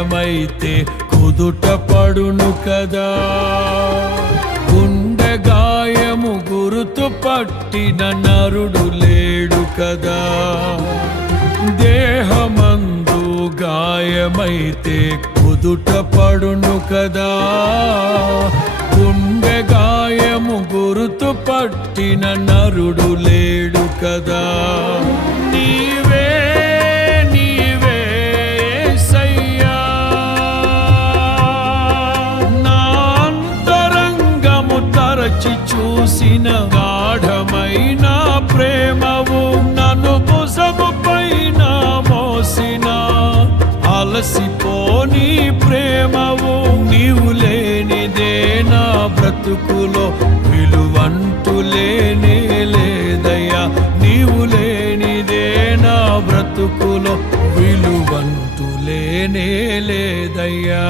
గాయమైతే కుదుట పడును కదా. గుండె గాయము గురుతు పట్టిన నరుడు లేడు కదా. దేహమందు గాయమైతే కుదుట పడును కదా. గుండె గాయము గురుతు పట్టిన నరుడు లేడు కదా. నీవే నీవే యేసయ్యా, నా అంతరంగము తరచి చూసిన గాఢమైన ప్రేమవు, నన్ను భుజము పైన మోసిన అలసిపోని ప్రేమవు. నీవు లేనిదే నా బ్రతుకులో విలువంటూ లేనే లేదయ్యా. నీవు లేనిదే నా బ్రతుకులో విలువంటూ లేనే లేదయ్యా.